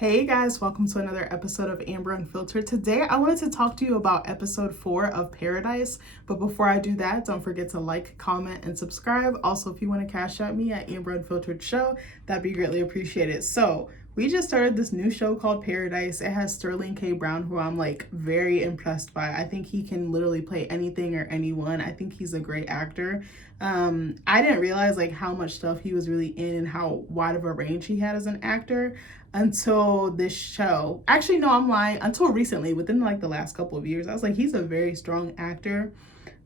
Hey guys, welcome to another episode of Amber Unfiltered. Today I wanted to talk to you about episode 4 of Paradise, but before I do that, don't forget to like, comment, and subscribe. Also, if you want to cash at me at AmberUnfilteredShow, that'd be greatly appreciated. So, we just started this new show called Paradise. It has Sterling K. Brown, who I'm like very impressed by. I think he can literally play anything or anyone. I think he's a great actor. I didn't realize like how much stuff he was really in and how wide of a range he had as an actor until this show. Actually, no, I'm lying. Until recently, within like the last couple of years, I was like, he's a very strong actor.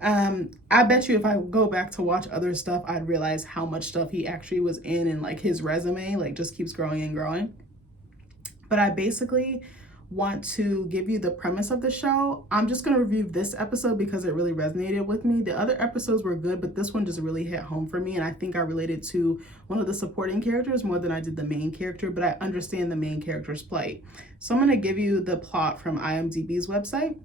I bet you if I go back to watch other stuff, I'd realize how much stuff he actually was in, and like his resume like just keeps growing and growing. But I basically want to give you the premise of the show. I'm just going to review this episode because it really resonated with me. The other episodes were good, but this one just really hit home for me, and I think I related to one of the supporting characters more than I did the main character, but I understand the main character's plight. So I'm going to give you the plot from IMDb's website.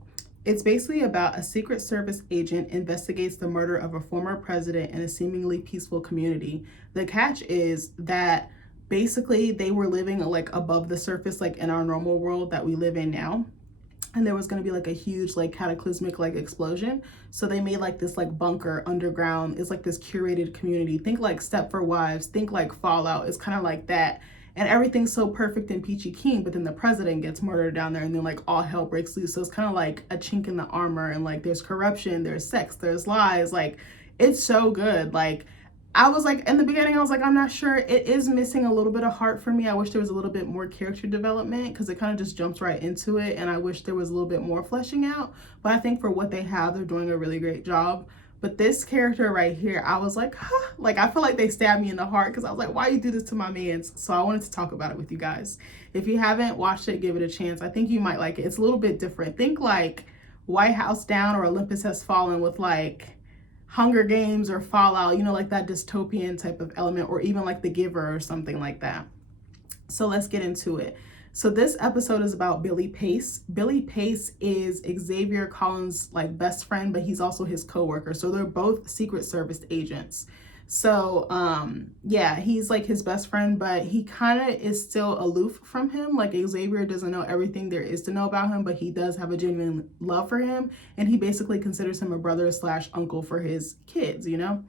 It's basically about a Secret Service agent investigates the murder of a former president in a seemingly peaceful community. The catch is that basically they were living like above the surface, like in our normal world that we live in now, and there was going to be like a huge like cataclysmic like explosion, so they made like this like bunker underground. It's like this curated community. Think like Stepford Wives, think like Fallout. It's kind of like that, and everything's so perfect and peachy keen, but then the president gets murdered down there, and then like all hell breaks loose. So it's kind of like a chink in the armor, and like there's corruption, there's sex, there's lies. Like, it's so good. Like, I was like, in the beginning, I was like, I'm not sure. It is missing a little bit of heart for me. I wish there was a little bit more character development because it kind of just jumps right into it. And I wish there was a little bit more fleshing out. But I think for what they have, they're doing a really great job. But this character right here, I was like, huh. Like, I feel like they stabbed me in the heart because I was like, why you do this to my mans? So I wanted to talk about it with you guys. If you haven't watched it, give it a chance. I think you might like it. It's a little bit different. Think like White House Down or Olympus Has Fallen with like Hunger Games or Fallout, you know, like that dystopian type of element, or even like The Giver or something like that. So let's get into it. So this episode is about Billy Pace. Billy Pace is Xavier Collins' like best friend, but he's also his coworker. So they're both Secret Service agents. So yeah, he's like his best friend, but he kind of is still aloof from him. Like, Xavier doesn't know everything there is to know about him, but he does have a genuine love for him, and he basically considers him a brother slash uncle for his kids, you know?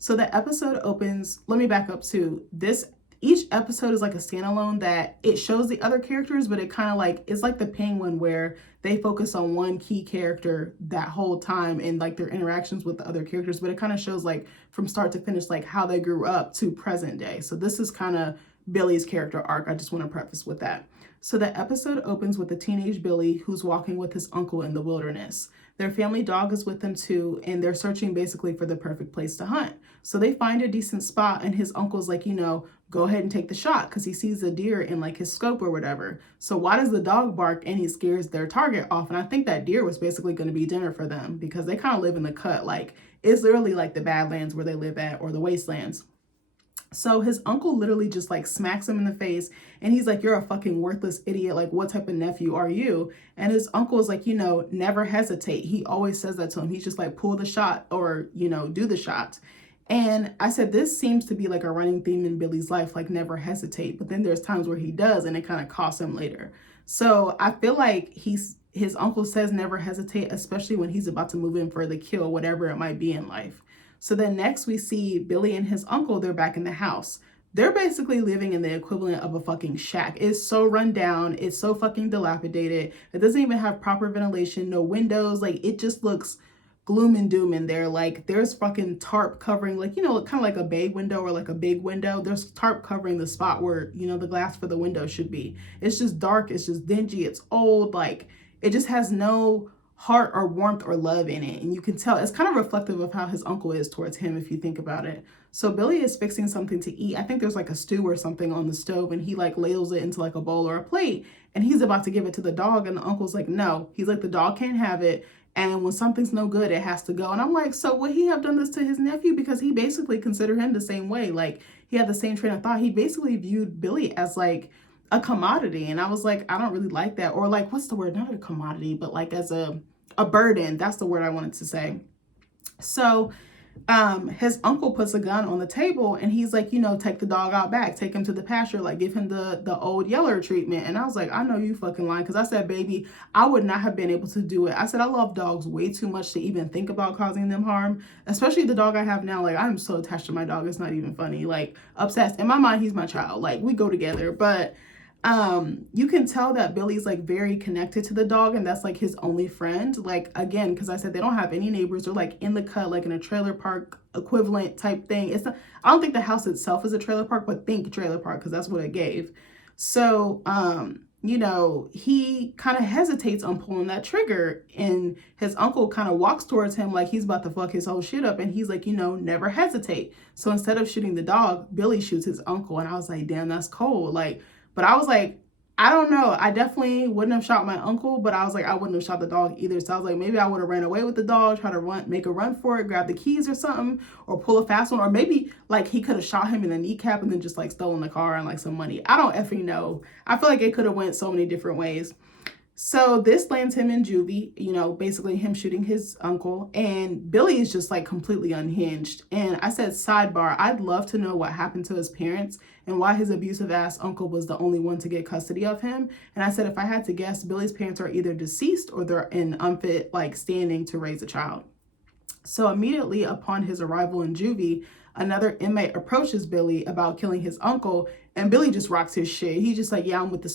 So the episode opens, let me back up to this. Each episode is like a standalone that it shows the other characters, but it kind of like, it's like the Penguin where they focus on one key character that whole time and like their interactions with the other characters, but it kind of shows like from start to finish, like how they grew up to present day. So this is kind of Billy's character arc. I just want to preface with that. So the episode opens with a teenage Billy who's walking with his uncle in the wilderness. Their family dog is with them too, and they're searching basically for the perfect place to hunt. So they find a decent spot, and his uncle's like, you know, go ahead and take the shot because he sees a deer in like his scope or whatever. So why does the dog bark? And he scares their target off. And I think that deer was basically going to be dinner for them because they kind of live in the cut. Like, it's literally like the Badlands where they live at, or the wastelands. So his uncle literally just like smacks him in the face, and he's like, you're a fucking worthless idiot. Like, what type of nephew are you? And his uncle is like, you know, never hesitate. He always says that to him. He's just like, pull the shot, or, you know, do the shot. And I said, this seems to be like a running theme in Billy's life, like never hesitate. But then there's times where he does, and it kind of costs him later. So I feel like his uncle says never hesitate, especially when he's about to move in for the kill, whatever it might be in life. So then next we see Billy and his uncle, they're back in the house. They're basically living in the equivalent of a fucking shack. It's so run down. It's so fucking dilapidated. It doesn't even have proper ventilation, no windows. Like, it just looks gloom and doom in there. Like, there's fucking tarp covering, like, you know, kind of like a bay window or like a big window. There's tarp covering the spot where, you know, the glass for the window should be. It's just dark. It's just dingy. It's old. Like, it just has no heart or warmth or love in it. And you can tell it's kind of reflective of how his uncle is towards him, if you think about it. So Billy is fixing something to eat. I think there's like a stew or something on the stove, and he like ladles it into like a bowl or a plate, and he's about to give it to the dog, and the uncle's like, no. He's like, the dog can't have it, and when something's no good, it has to go. And I'm like, so would he have done this to his nephew? Because he basically considered him the same way. Like, he had the same train of thought. He basically viewed Billy as like a commodity. And I was like, I don't really like that. Or like, what's the word? Not a commodity, but like as a burden. That's the word I wanted to say. So his uncle puts a gun on the table and he's like, take the dog out back, take him to the pasture, like give him the old Yeller treatment. And I was like, I know you fucking lying. Cause I said, baby, I would not have been able to do it. I said, I love dogs way too much to even think about causing them harm, especially the dog I have now. Like, I'm so attached to my dog. It's not even funny. Like, obsessed. In my mind, he's my child. Like, we go together. But you can tell that Billy's like very connected to the dog, and that's like his only friend. Like, again, because I said they don't have any neighbors. They're like in the cut, like in a trailer park equivalent type thing. It's not, I don't think the house itself is a trailer park, but think trailer park, because that's what it gave. So he kind of hesitates on pulling that trigger, and his uncle kind of walks towards him like he's about to fuck his whole shit up, and he's like, never hesitate. So instead of shooting the dog, Billy shoots his uncle. And I was like, damn, that's cold. Like, but I was like, I don't know. I definitely wouldn't have shot my uncle, but I was like, I wouldn't have shot the dog either. So I was like, maybe I would have ran away with the dog, try to make a run for it, grab the keys or something, or pull a fast one. Or maybe like he could have shot him in the kneecap and then just like stolen the car and like some money. I don't effing know. I feel like it could have went so many different ways. So this lands him in juvie, basically him shooting his uncle, and Billy is just like completely unhinged. And I said, sidebar, I'd love to know what happened to his parents and why his abusive ass uncle was the only one to get custody of him. And I said, if I had to guess, Billy's parents are either deceased or they're in unfit like standing to raise a child. So immediately upon his arrival in juvie, another inmate approaches Billy about killing his uncle, and Billy just rocks his shit. He's just like, yeah, I'm with the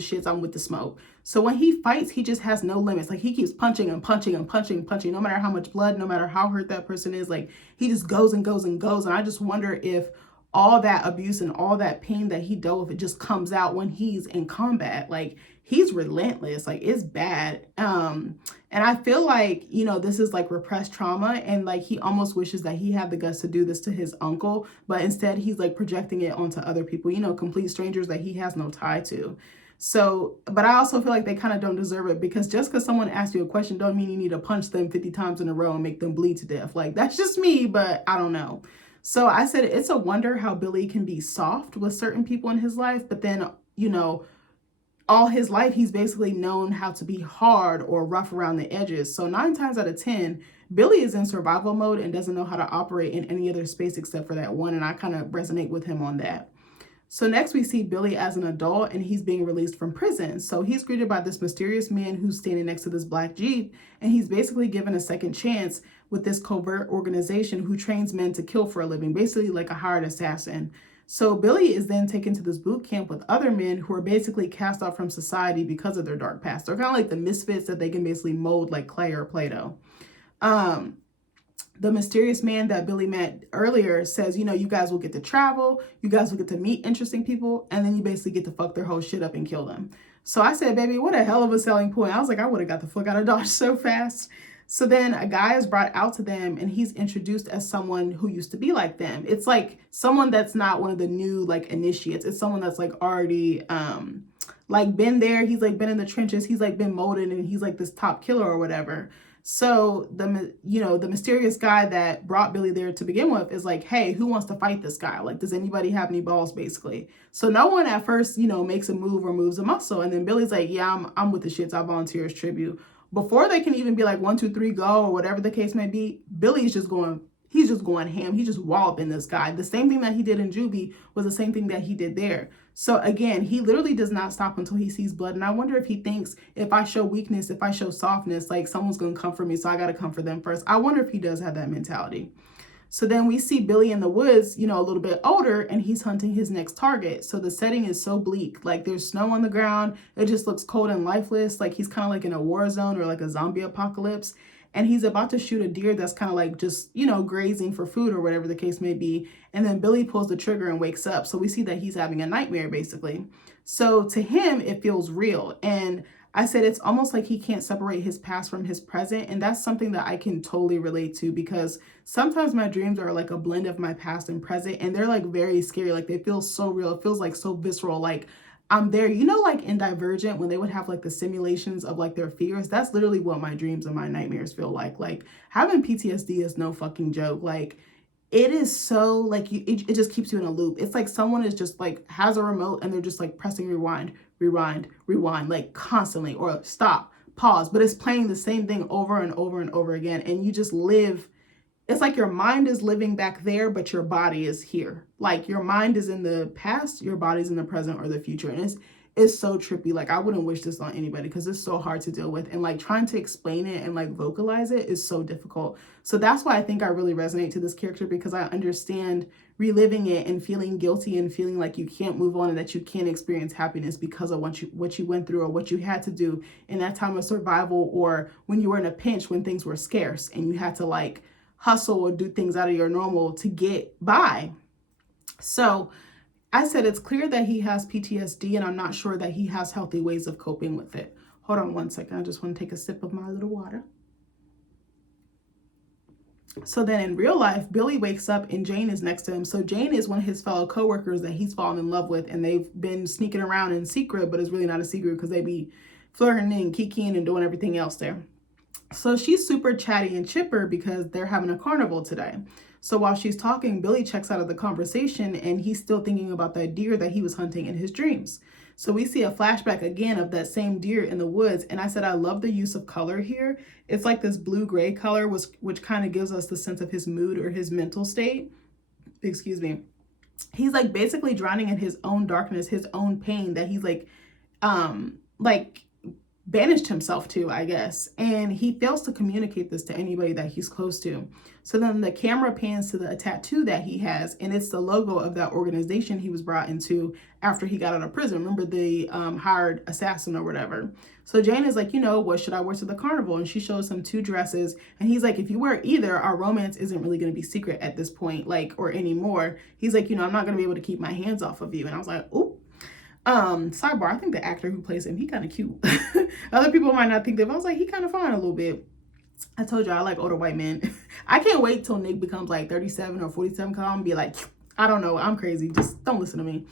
shits, I'm with the smoke. So when he fights, he just has no limits. Like, he keeps punching and punching and punching and punching, no matter how much blood, no matter how hurt that person is. Like, he just goes and goes and goes. And I just wonder if all that abuse and all that pain that he dealt with, it just comes out when he's in combat. Like, he's relentless. Like, it's bad. And I feel like, this is like repressed trauma, and like he almost wishes that he had the guts to do this to his uncle, but instead he's like projecting it onto other people, complete strangers that he has no tie to. So, but I also feel like they kind of don't deserve it, because just because someone asks you a question don't mean you need to punch them 50 times in a row and make them bleed to death. Like, that's just me, but I don't know. So I said, it's a wonder how Billy can be soft with certain people in his life, but then, all his life, he's basically known how to be hard or rough around the edges. So 9 times out of 10, Billy is in survival mode and doesn't know how to operate in any other space except for that one. And I kind of resonate with him on that. So next we see Billy as an adult, and he's being released from prison. So he's greeted by this mysterious man who's standing next to this black Jeep, and he's basically given a second chance with this covert organization who trains men to kill for a living, basically like a hired assassin. So Billy is then taken to this boot camp with other men who are basically cast out from society because of their dark past. They're kind of like the misfits that they can basically mold like clay or Play-Doh. The mysterious man that Billy met earlier says, you guys will get to travel, you guys will get to meet interesting people, and then you basically get to fuck their whole shit up and kill them. So I said, baby, what a hell of a selling point. I was like, I would have got the fuck out of Dodge so fast. So then a guy is brought out to them, and he's introduced as someone who used to be like them. It's like someone that's not one of the new like initiates. It's someone that's like already like been there. He's like been in the trenches. He's like been molded, and he's like this top killer or whatever. So the mysterious guy that brought Billy there to begin with is like, hey, who wants to fight this guy? Like, does anybody have any balls, basically? So no one at first, makes a move or moves a muscle. And then Billy's like, yeah, I'm with the shits. I volunteer as tribute. Before they can even be like 1, 2, 3, go, or whatever the case may be, Billy's just going ham. He's just walloping this guy. The same thing that he did in juvie was the same thing that he did there. So again, he literally does not stop until he sees blood. And I wonder if he thinks, if I show weakness, if I show softness, like someone's going to come for me, so I got to come for them first. I wonder if he does have that mentality. So then we see Billy in the woods, a little bit older, and he's hunting his next target. So the setting is so bleak. Like, there's snow on the ground. It just looks cold and lifeless. Like, he's kind of like in a war zone or like a zombie apocalypse. And he's about to shoot a deer that's kind of like just, grazing for food or whatever the case may be. And then Billy pulls the trigger and wakes up. So we see that he's having a nightmare, basically. So to him, it feels real. And I said it's almost like he can't separate his past from his present. And that's something that I can totally relate to, because sometimes my dreams are like a blend of my past and present. And they're like very scary. Like, they feel so real. It feels like so visceral. Like, I'm there, like in Divergent, when they would have like the simulations of like their fears, that's literally what my dreams and my nightmares feel like. Like, having PTSD is no fucking joke. Like, it is so like it just keeps you in a loop. It's like someone is just like has a remote and they're just like pressing rewind, like constantly, or stop, pause, but it's playing the same thing over and over and over again. And you just live it's like your mind is living back there, but your body is here. Like your mind is in the past, your body's in the present or the future. And it's so trippy. Like I wouldn't wish this on anybody because it's so hard to deal with. And like trying to explain it and like vocalize it is so difficult. So that's why I think I really resonate to this character, because I understand reliving it and feeling guilty and feeling like you can't move on and that you can't experience happiness because of what you went through or what you had to do in that time of survival, or when you were in a pinch, when things were scarce and you had to like hustle or do things out of your normal to get by. So I said it's clear that he has PTSD, and I'm not sure that he has healthy ways of coping with it. Hold on one second. I just want to take a sip of my little water. So then in real life, Billy wakes up and Jane is next to him. So Jane is one of his fellow coworkers that he's fallen in love with, and they've been sneaking around in secret, but it's really not a secret because they be flirting and kikiing and doing everything else there. So she's super chatty and chipper because they're having a carnival today. So while she's talking, Billy checks out of the conversation and he's still thinking about that deer that he was hunting in his dreams. So we see a flashback again of that same deer in the woods. And I said, I love the use of color here. It's like this blue-gray color, which kind of gives us the sense of his mood or his mental state. Excuse me. He's like basically drowning in his own darkness, his own pain that he's like banished himself to, I guess. And he fails to communicate this to anybody that he's close to. So then the camera pans to the tattoo that he has, and it's the logo of that organization he was brought into after he got out of prison. Remember the hired assassin or whatever. So Jane is like, what should I wear to the carnival? And she shows him 2 dresses. And he's like, if you wear either, our romance isn't really going to be secret at this point, like, or anymore. He's like, I'm not going to be able to keep my hands off of you. And I was like, ooh. Sidebar, I think the actor who plays him, he kind of cute. Other people might not think that, but I was like, he kind of fine a little bit. I told you I like older white men. I can't wait till Nick becomes like 37 or 47 because I'm gonna be like, I don't know, I'm crazy. Just don't listen to me.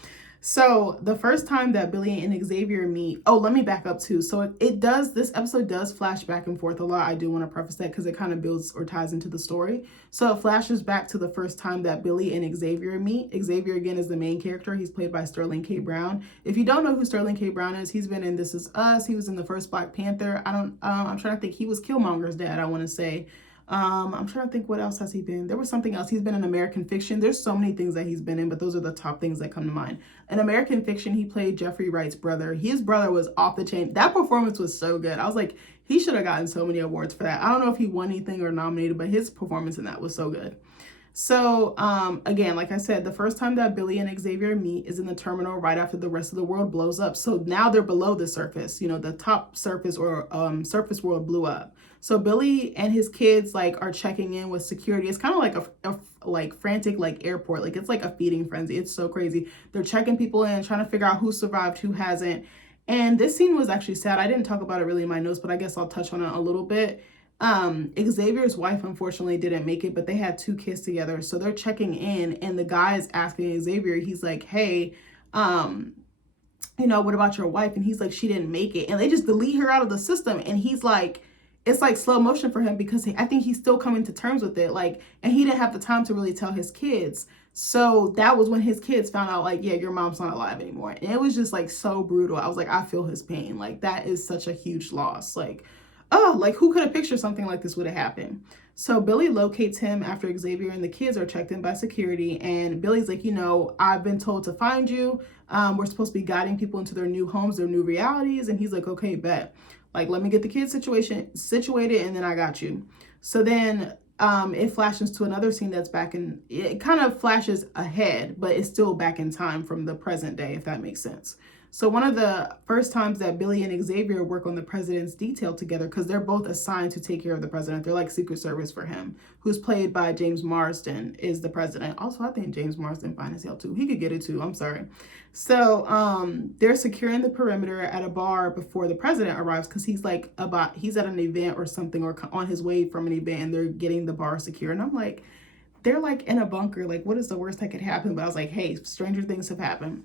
So the first time that Billy and Xavier meet, let me back up too. So this episode does flash back and forth a lot. I do want to preface that because it kind of builds or ties into the story. So it flashes back to the first time that Billy and Xavier meet. Xavier, again, is the main character. He's played by Sterling K. Brown. If you don't know who Sterling K. Brown is, he's been in This Is Us. He was in the first Black Panther. I'm trying to think. He was Killmonger's dad, I want to say. I'm trying to think, what else has he been? There was something else. He's been in American Fiction. There's so many things that he's been in, but those are the top things that come to mind. In American Fiction, he played Jeffrey Wright's brother. His brother was off the chain. That performance was so good. I was like, he should have gotten so many awards for that. I don't know if he won anything or nominated, but his performance in that was so good. So, again, like I said, the first time that Billy and Xavier meet is in the terminal right after the rest of the world blows up. So now they're below the surface, the top surface or surface world blew up. So Billy and his kids are checking in with security. It's kind of like a frantic airport. Like it's like a feeding frenzy. It's so crazy. They're checking people in, trying to figure out who survived, who hasn't. And this scene was actually sad. I didn't talk about it really in my notes, but I guess I'll touch on it a little bit. Xavier's wife unfortunately didn't make it, but they had 2 kids together. So they're checking in and the guy is asking Xavier, he's like, hey, what about your wife? And he's like, she didn't make it. And they just delete her out of the system. And he's like, it's like slow motion for him because I think he's still coming to terms with it. And he didn't have the time to really tell his kids. So that was when his kids found out, yeah, your mom's not alive anymore. And it was just so brutal. I was like, I feel his pain. That is such a huge loss. Who could have pictured something like this would have happened? So Billy locates him after Xavier and the kids are checked in by security. And Billy's like, I've been told to find you. We're supposed to be guiding people into their new homes, their new realities. And he's like, okay, bet. Let me get the kids situated and then I got you. So then it flashes to another scene that's it kind of flashes ahead, but it's still back in time from the present day, if that makes sense. So one of the first times that Billy and Xavier work on the president's detail together, because they're both assigned to take care of the president. They're like Secret Service for him, who's played by James Marsden, is the president. Also, I think James Marsden fine as hell too. He could get it too. I'm sorry. So they're securing the perimeter at a bar before the president arrives because he's at an event or something or on his way from an event and they're getting the bar secure. And I'm like, they're in a bunker. What is the worst that could happen? But I was like, hey, stranger things have happened.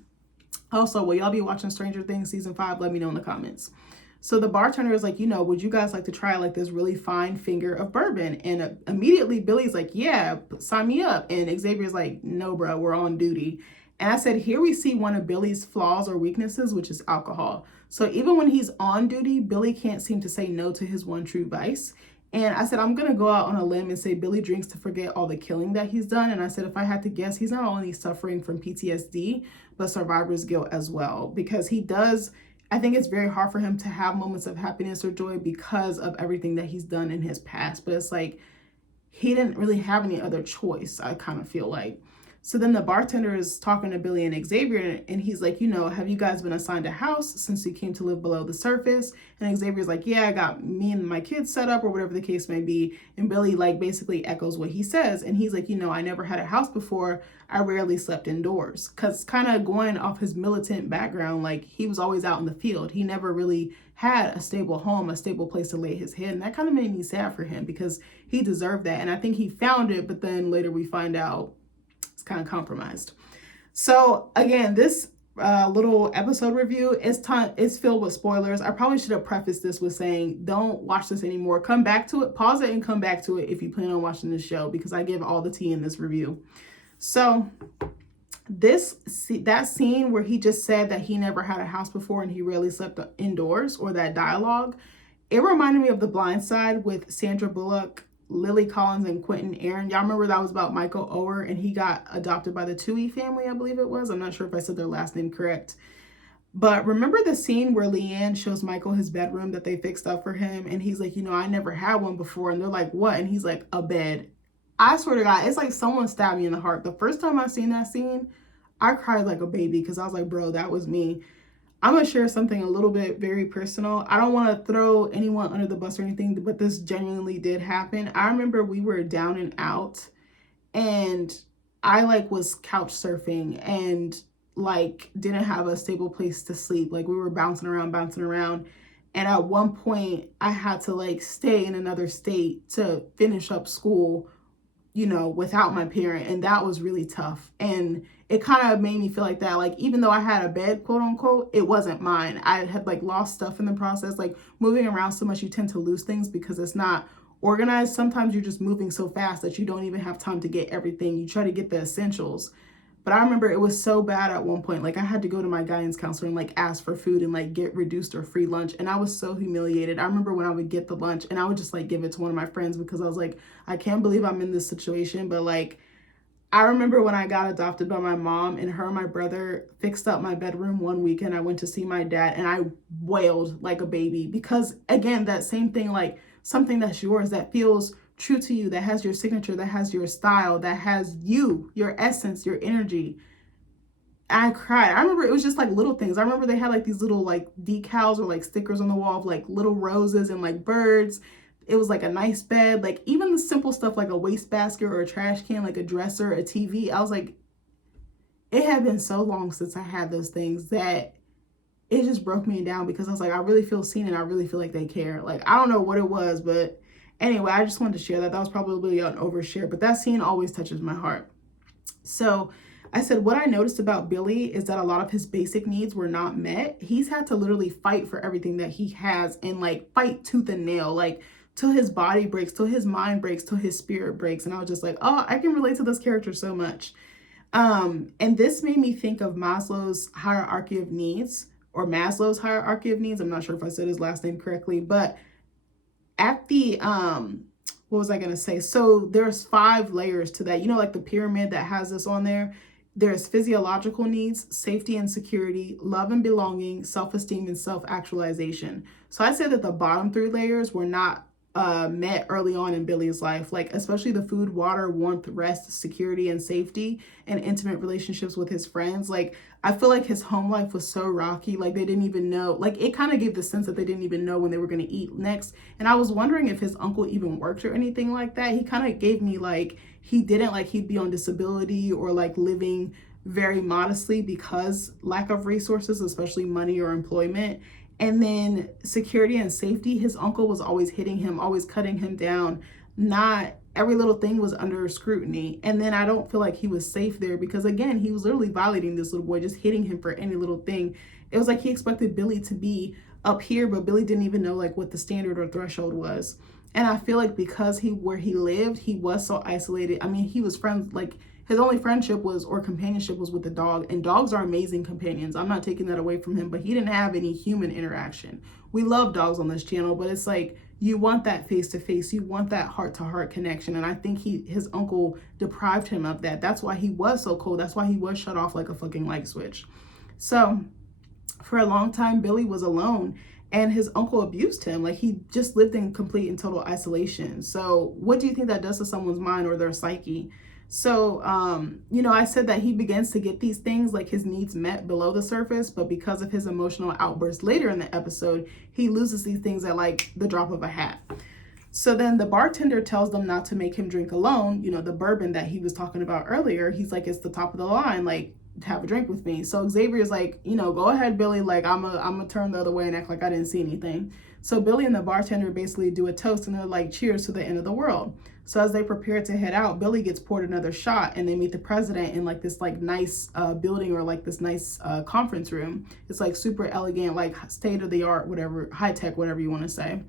Also, will y'all be watching Stranger Things season 5? Let me know in the comments. So the bartender is like, would you guys like to try this really fine finger of bourbon? And immediately Billy's like, yeah, sign me up. And Xavier's like, no, bro, we're on duty. And I said, here we see one of Billy's flaws or weaknesses, which is alcohol. So even when he's on duty, Billy can't seem to say no to his one true vice. And I said, I'm going to go out on a limb and say Billy drinks to forget all the killing that he's done. And I said, if I had to guess, he's not only suffering from PTSD, but survivor's guilt as well. Because he does, I think it's very hard for him to have moments of happiness or joy because of everything that he's done in his past. But it's like, he didn't really have any other choice, I kind of feel like. So then the bartender is talking to Billy and Xavier, and he's like, have you guys been assigned a house since you came to live below the surface? And Xavier's like, yeah, I got me and my kids set up, or whatever the case may be. And Billy like basically echoes what he says. And he's like, I never had a house before. I rarely slept indoors. Because kind of going off his militant background, like he was always out in the field. He never really had a stable home, a stable place to lay his head. And that kind of made me sad for him because he deserved that. And I think he found it, but then later we find out it's kind of compromised. So again, this little episode review is filled with spoilers. I probably should have prefaced this with saying, don't watch this anymore. Come back to it, pause it and come back to it if you plan on watching this show, because I give all the tea in this review. So that scene where he just said that he never had a house before and he rarely slept indoors, or that dialogue, it reminded me of The Blind Side with Sandra Bullock, Lily Collins, and Quentin Aaron. Y'all remember that was about Michael Oher, and he got adopted by the Tui family, I believe it was. I'm not sure if I said their last name correct. But remember the scene where Leanne shows Michael his bedroom that they fixed up for him, and he's like, I never had one before. And they're like, what? And he's like, a bed. I swear to God, it's like someone stabbed me in the heart. The first time I seen that scene, I cried like a baby because I was like, bro, that was me. I'm going to share something a little bit very personal. I don't want to throw anyone under the bus or anything, but this genuinely did happen. I remember we were down and out, and I was couch surfing and didn't have a stable place to sleep. We were bouncing around. And at one point I had to stay in another state to finish up school, without my parent. And that was really tough. And it kind of made me feel like that. Even though I had a bed, quote unquote, it wasn't mine. I had lost stuff in the process. Moving around so much, you tend to lose things because it's not organized. Sometimes you're just moving so fast that you don't even have time to get everything. You try to get the essentials. But I remember it was so bad at one point. I had to go to my guidance counselor and ask for food and get reduced or free lunch. And I was so humiliated. I remember when I would get the lunch and I would just give it to one of my friends because I was like, I can't believe I'm in this situation. But I remember when I got adopted by my mom, and her and my brother fixed up my bedroom one weekend. I went to see my dad and I wailed like a baby because, again, that same thing, something that's yours, that feels true to you, that has your signature, that has your style, that has you, your essence, your energy. I cried. I remember it was just little things. I remember they had these little decals or stickers on the wall of little roses and birds. It was a nice bed, even the simple stuff a wastebasket or a trash can, a dresser, a TV. I was it had been so long since I had those things that it just broke me down because I was I really feel seen and I really feel like they care. I don't know what it was, but anyway, I just wanted to share that. That was probably an overshare, but that scene always touches my heart. So I said, what I noticed about Billy is that a lot of his basic needs were not met. He's had to literally fight for everything that he has and fight tooth and nail, till his body breaks, till his mind breaks, till his spirit breaks. And I was just oh, I can relate to this character so much. And this made me think of Maslow's hierarchy of needs, or Maslow's hierarchy of needs. I'm not sure if I said his last name correctly, but at the, what was I going to say? So there's 5 layers to that. The pyramid that has this on there. There's physiological needs, safety and security, love and belonging, self-esteem, and self-actualization. So I said that the bottom 3 layers were not met early on in Billy's life, especially the food, water, warmth, rest, security, and safety, and intimate relationships with his friends. I feel his home life was so rocky. They didn't even know, it kind of gave the sense that they didn't even know when they were going to eat next. And I was wondering if his uncle even worked or anything like that. He kind of gave me he didn't, he'd be on disability or living very modestly because lack of resources, especially money or employment. And then security and safety, his uncle was always hitting him, always cutting him down. Not every little thing was under scrutiny. And then I don't feel he was safe there because, again, he was literally violating this little boy, just hitting him for any little thing. It was he expected Billy to be up here, but Billy didn't even know what the standard or threshold was. And I feel because where he lived, he was so isolated. I mean, he was friends, his only friendship was, or companionship was, with the dog. And dogs are amazing companions. I'm not taking that away from him, but he didn't have any human interaction. We love dogs on this channel, but it's like, you want that face-to-face, you want that heart-to-heart connection. And I think his uncle deprived him of that. That's why he was so cold. That's why he was shut off like a fucking light switch. So for a long time, Billy was alone, and his uncle abused him. Like, he just lived in complete and total isolation. So what do you think that does to someone's mind or their psyche? So, you know, I said that he begins to get these things, like his needs met below the surface, but because of his emotional outburst later in the episode, he loses these things at like the drop of a hat. So then the bartender tells them not to make him drink alone. You know, the bourbon that he was talking about earlier, he's like, it's the top of the line, like, have a drink with me. So Xavier's like, you know, go ahead, Billy, like, I'm gonna turn the other way and act like I didn't see anything. So Billy and the bartender basically do a toast, and they're like, cheers to the end of the world. So as they prepare to head out, Billy gets poured another shot, and they meet the president in like this like nice building, or like this nice conference room. It's like super elegant, like state of the art, whatever, high tech, whatever you want to say.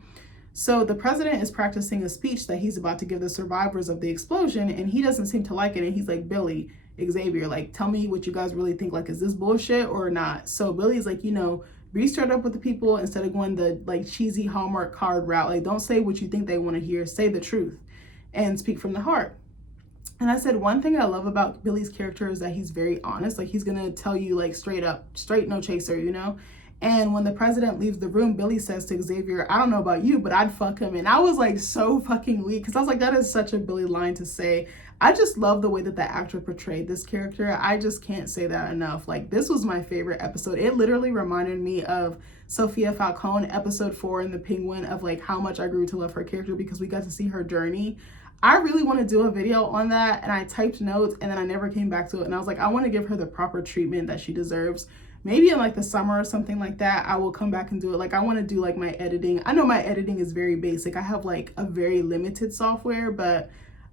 So the president is practicing a speech that he's about to give the survivors of the explosion, and he doesn't seem to like it. And he's like, Billy, Xavier, like, tell me what you guys really think. Like, is this bullshit or not? So Billy's like, you know, be straight up with the people instead of going the like cheesy Hallmark card route. Like, don't say what you think they want to hear. Say the truth and speak from the heart. And I said, one thing I love about Billy's character is that he's very honest. Like, he's gonna tell you like straight up, straight no chaser, you know? And when the president leaves the room, Billy says to Xavier, I don't know about you, but I'd fuck him. And I was like so fucking weak, because I was like, that is such a Billy line to say. I just love the way that the actor portrayed this character. I just can't say that enough. Like, this was my favorite episode. It literally reminded me of Sophia Falcone, episode 4 in The Penguin, of like how much I grew to love her character because we got to see her journey. I really want to do a video on that, and I typed notes and then I never came back to it. And I was like, I want to give her the proper treatment that she deserves. Maybe in like the summer or something like that, I will come back and do it. Like, I want to do like my editing. I know my editing is very basic. I have like a very limited software, but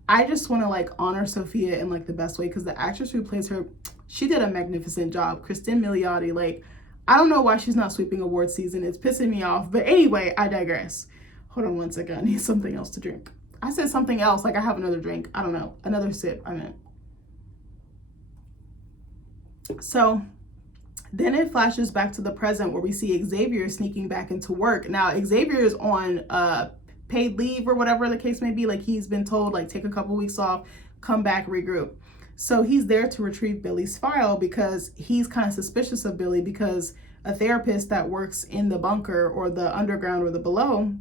I just want to like honor Sophia in like the best way, because the actress who plays her, she did a magnificent job. Kristen Milioti, like, I don't know why she's not sweeping award season. It's pissing me off. But anyway, I digress. Hold on one second. I need something else to drink. I said something else, like I have another drink. I don't know. Another sip, I meant. So then it flashes back to the present, where we see Xavier sneaking back into work. Now, Xavier is on paid leave or whatever the case may be. Like, he's been told, like, take a couple weeks off, come back, regroup. So he's there to retrieve Billy's file, because he's kind of suspicious of Billy, because a therapist that works in the bunker or the underground or the below,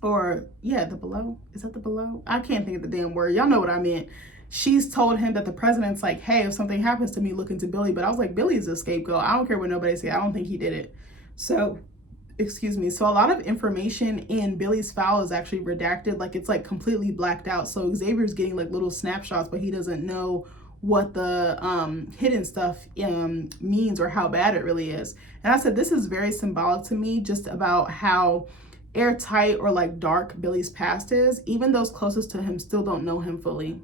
or yeah, the below, is that the below? I can't think of the damn word. Y'all know what I meant. She's told him that the president's like, hey, if something happens to me, look into Billy. But I was like, Billy's a scapegoat. I don't care what nobody say. I don't think he did it. So, excuse me. So a lot of information in Billy's file is actually redacted. Like, it's like completely blacked out. So Xavier's getting like little snapshots, but he doesn't know what the hidden stuff means or how bad it really is. And I said, this is very symbolic to me, just about how airtight or like dark Billy's past is. Even those closest to him still don't know him fully.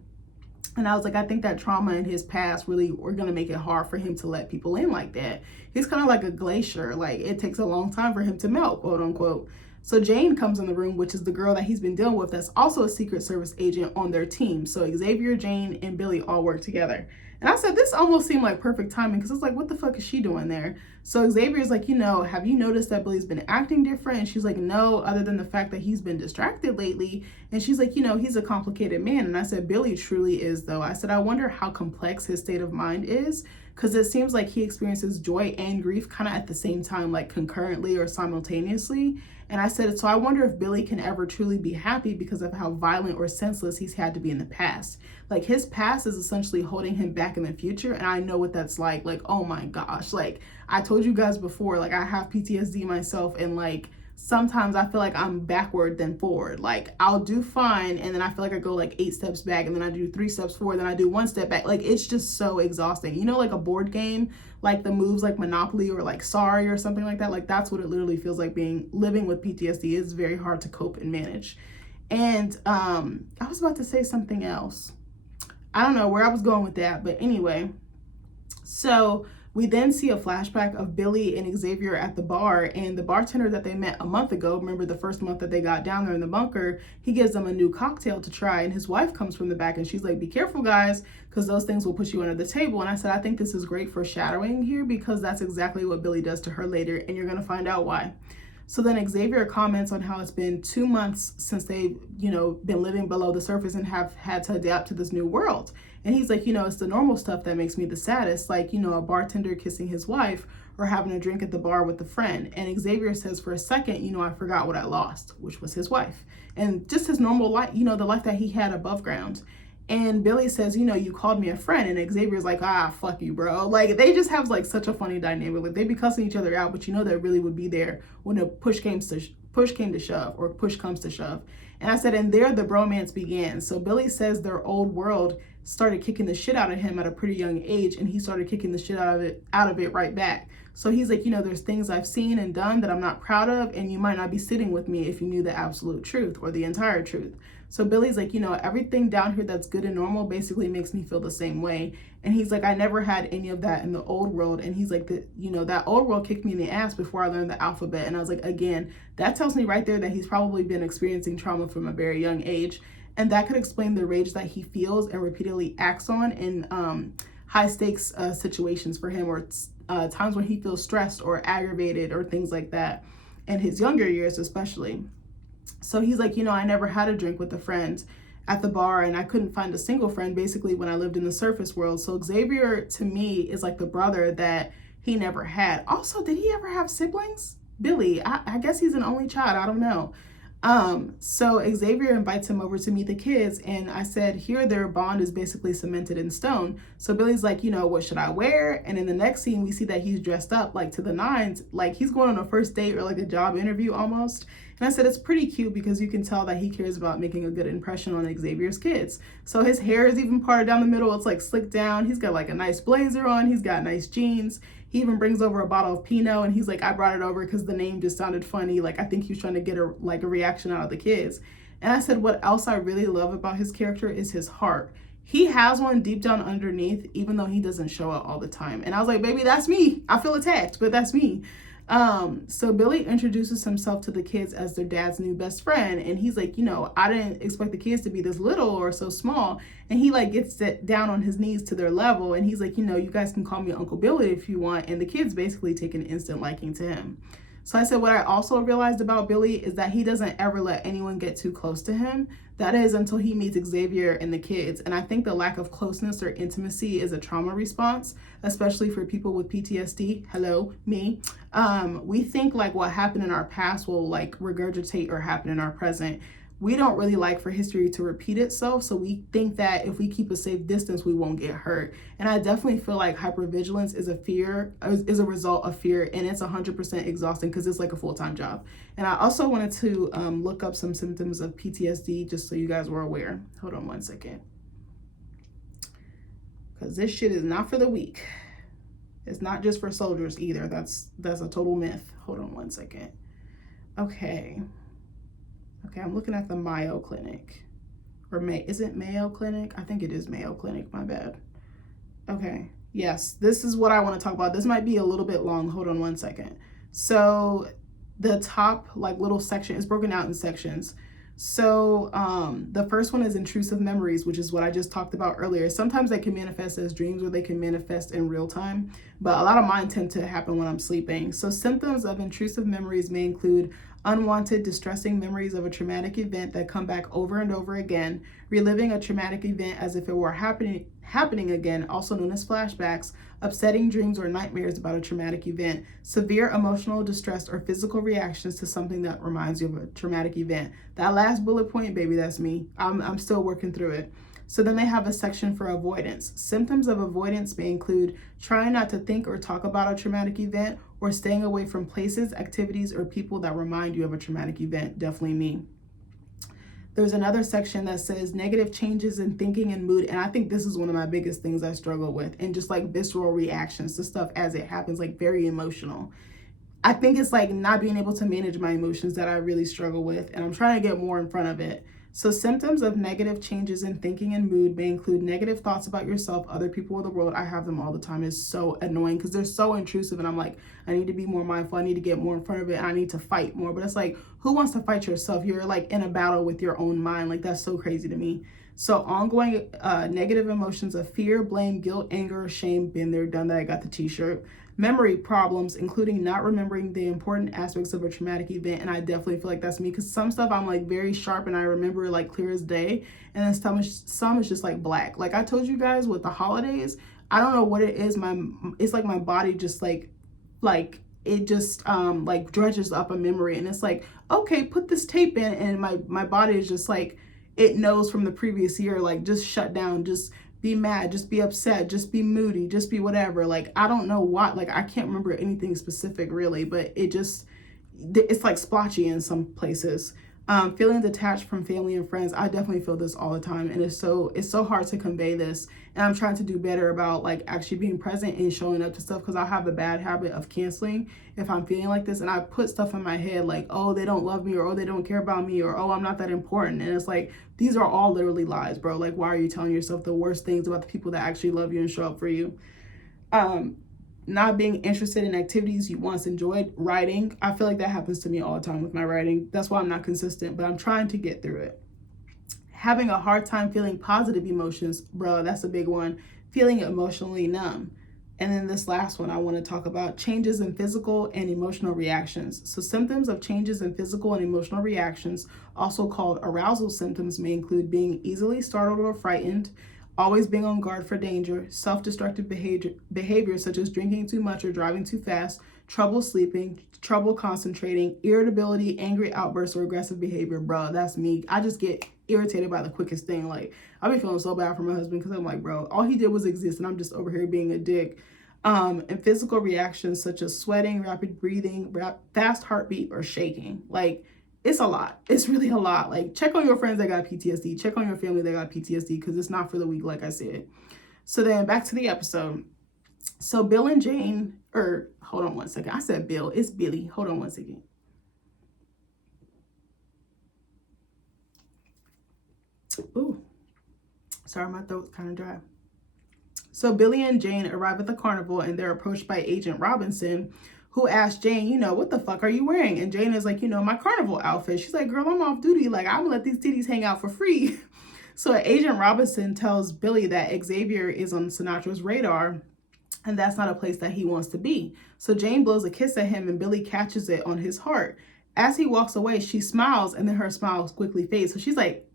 And I was like, I think that trauma in his past really were going to make it hard for him to let people in like that. He's kind of like a glacier. Like, it takes a long time for him to melt, quote unquote. So Jane comes in the room, which is the girl that he's been dealing with, that's also a Secret Service agent on their team. So Xavier, Jane, and Billy all work together. And I said, this almost seemed like perfect timing, because it's like, what the fuck is she doing there? So Xavier's like, you know, have you noticed that Billy's been acting different? And she's like, no, other than the fact that he's been distracted lately. And she's like, you know, he's a complicated man. And I said, Billy truly is, though. I said, I wonder how complex his state of mind is, because it seems like he experiences joy and grief kind of at the same time, like concurrently or simultaneously. And I said, so I wonder if Billy can ever truly be happy because of how violent or senseless he's had to be in the past. Like, his past is essentially holding him back in the future. And I know what that's like. Like, oh my gosh. Like, I told you guys before, like, I have PTSD myself, and like, sometimes I feel like I'm backward than forward. Like, I'll do fine, and then I feel like I go like 8 steps back, and then I do 3 steps forward, then I do 1 step back. Like, it's just so exhausting. You know, like a board game, like the moves like Monopoly or like Sorry or something like that. Like, that's what it literally feels like living with PTSD. It's very hard to cope and manage. And I was about to say something else. I don't know where I was going with that, but anyway. So We then see a flashback of Billy and Xavier at the bar, and the bartender that they met a month ago, remember the first month that they got down there in the bunker, he gives them a new cocktail to try, and his wife comes from the back and she's like, be careful guys, because those things will put you under the table. And I said, I think this is great foreshadowing here, because that's exactly what Billy does to her later, and you're going to find out why. So then Xavier comments on how it's been 2 months since they've, been living below the surface and have had to adapt to this new world. And he's like, it's the normal stuff that makes me the saddest, like, a bartender kissing his wife or having a drink at the bar with a friend. And Xavier says, for a second, I forgot what I lost, which was his wife. And just his normal life, the life that he had above ground. And Billy says, you called me a friend. And Xavier's like, fuck you, bro. Like, they just have like such a funny dynamic. Like, they be cussing each other out, but they really would be there when the push came to shove, or push comes to shove. And I said, and there the bromance began. So Billy says their old world started kicking the shit out of him at a pretty young age, and he started kicking the shit out of it right back. So he's like, there's things I've seen and done that I'm not proud of, and you might not be sitting with me if you knew the absolute truth or the entire truth. So Billy's like, everything down here that's good and normal basically makes me feel the same way. And he's like, I never had any of that in the old world. And he's like, that old world kicked me in the ass before I learned the alphabet. And I was like, again, that tells me right there that he's probably been experiencing trauma from a very young age. And that could explain the rage that he feels and repeatedly acts on in high stakes situations for him, or times when he feels stressed or aggravated or things like that, in his younger years especially. So he's like, I never had a drink with a friend at the bar, and I couldn't find a single friend basically when I lived in the surface world. So Xavier to me is like the brother that he never had. Also, did he ever have siblings? Billy, I guess he's an only child. I don't know. So Xavier invites him over to meet the kids, and I said, here their bond is basically cemented in stone. So Billy's like, what should I wear? And in the next scene, we see that he's dressed up like to the nines, like he's going on a first date or like a job interview almost. And I said, it's pretty cute because you can tell that he cares about making a good impression on Xavier's kids. So his hair is even parted down the middle. It's like slicked down. He's got like a nice blazer on. He's got nice jeans. He even brings over a bottle of Pinot, and he's like, I brought it over because the name just sounded funny. Like, I think he was trying to get a reaction out of the kids. And I said, what else I really love about his character is his heart. He has one deep down underneath, even though he doesn't show it all the time. And I was like, baby, that's me. I feel attacked, but that's me. So Billy introduces himself to the kids as their dad's new best friend. And he's like, I didn't expect the kids to be this little or so small. And he like gets down on his knees to their level. And he's like, you guys can call me Uncle Billy if you want. And the kids basically take an instant liking to him. So I said, what I also realized about Billy is that he doesn't ever let anyone get too close to him. That is until he meets Xavier and the kids. And I think the lack of closeness or intimacy is a trauma response, especially for people with PTSD. Hello, me. We think like what happened in our past will like regurgitate or happen in our present. We don't really like for history to repeat itself. So we think that if we keep a safe distance, we won't get hurt. And I definitely feel like hypervigilance is a result of fear, and it's 100% exhausting because it's like a full-time job. And I also wanted to look up some symptoms of PTSD just so you guys were aware. Hold on one second. Because this shit is not for the weak. It's not just for soldiers either. That's a total myth. Hold on one second. Okay, I'm looking at the Mayo Clinic. Is it Mayo Clinic? I think it is Mayo Clinic, my bad. Okay, yes, this is what I want to talk about. This might be a little bit long. Hold on one second. So the top like little section is broken out in sections. So the first one is intrusive memories, which is what I just talked about earlier. Sometimes they can manifest as dreams or they can manifest in real time, but a lot of mine tend to happen when I'm sleeping. So symptoms of intrusive memories may include unwanted, distressing memories of a traumatic event that come back over and over again, reliving a traumatic event as if it were happening again, also known as flashbacks, upsetting dreams or nightmares about a traumatic event, severe emotional distress or physical reactions to something that reminds you of a traumatic event. That last bullet point, baby, that's me. I'm still working through it. So then they have a section for avoidance. Symptoms of avoidance may include trying not to think or talk about a traumatic event, or staying away from places, activities, or people that remind you of a traumatic event. Definitely me. There's another section that says negative changes in thinking and mood. And I think this is one of my biggest things I struggle with, and just like visceral reactions to stuff as it happens, like very emotional. I think it's like not being able to manage my emotions that I really struggle with, and I'm trying to get more in front of it. So symptoms of negative changes in thinking and mood may include negative thoughts about yourself, other people, or the world. I have them all the time. It's so annoying because they're so intrusive, and I'm like, I need to be more mindful. I need to get more in front of it. And I need to fight more. But it's like, who wants to fight yourself? You're like in a battle with your own mind. Like, that's so crazy to me. So ongoing negative emotions of fear, blame, guilt, anger, shame, been there, done that. I got the t-shirt. Memory problems, including not remembering the important aspects of a traumatic event. And I definitely feel like that's me, because some stuff I'm like very sharp and I remember like clear as day. And then some is just like black. Like I told you guys with the holidays, I don't know what it is. It's like my body just like it just like dredges up a memory. And it's like, okay, put this tape in. And my body is just like, it knows from the previous year, like just shut down, just be mad, just be upset, just be moody, just be whatever. Like, I don't know what, like, I can't remember anything specific really, but it's like splotchy in some places. Feeling detached from family and friends. I definitely feel this all the time. And it's so hard to convey this. And I'm trying to do better about like actually being present and showing up to stuff, because I have a bad habit of canceling if I'm feeling like this. And I put stuff in my head like, oh, they don't love me, or oh, they don't care about me, or oh, I'm not that important. And it's like, these are all literally lies, bro. Like, why are you telling yourself the worst things about the people that actually love you and show up for you? Not being interested in activities you once enjoyed. Writing, I feel like that happens to me all the time with my writing. That's why I'm not consistent, but I'm trying to get through it. Having a hard time feeling positive emotions, bro, that's a big one. Feeling emotionally numb. And then this last one I want to talk about, changes in physical and emotional reactions. So symptoms of changes in physical and emotional reactions, also called arousal symptoms, may include being easily startled or frightened, always being on guard for danger, self-destructive behavior such as drinking too much or driving too fast, trouble sleeping, trouble concentrating, irritability, angry outbursts, or aggressive behavior. Bro, that's me. I just get irritated by the quickest thing. Like, I've been feeling so bad for my husband because I'm like, bro, all he did was exist and I'm just over here being a dick. And physical reactions such as sweating, rapid breathing, fast heartbeat, or shaking. Like, it's a lot. It's really a lot. Like, check on your friends that got PTSD. Check on your family that got PTSD, because it's not for the weak, like I said. So then back to the episode. So Bill and Jane, or hold on one second. I said Bill. It's Billy. Hold on one second. Ooh, sorry, my throat's kind of dry. So Billy and Jane arrive at the carnival and they're approached by Agent Robinson, who asked Jane, what the fuck are you wearing? And Jane is like, my carnival outfit. She's like, girl, I'm off duty. Like, I'm gonna let these titties hang out for free. So Agent Robinson tells Billy that Xavier is on Sinatra's radar and that's not a place that he wants to be. So Jane blows a kiss at him and Billy catches it on his heart. As he walks away, she smiles and then her smile quickly fades. So she's like,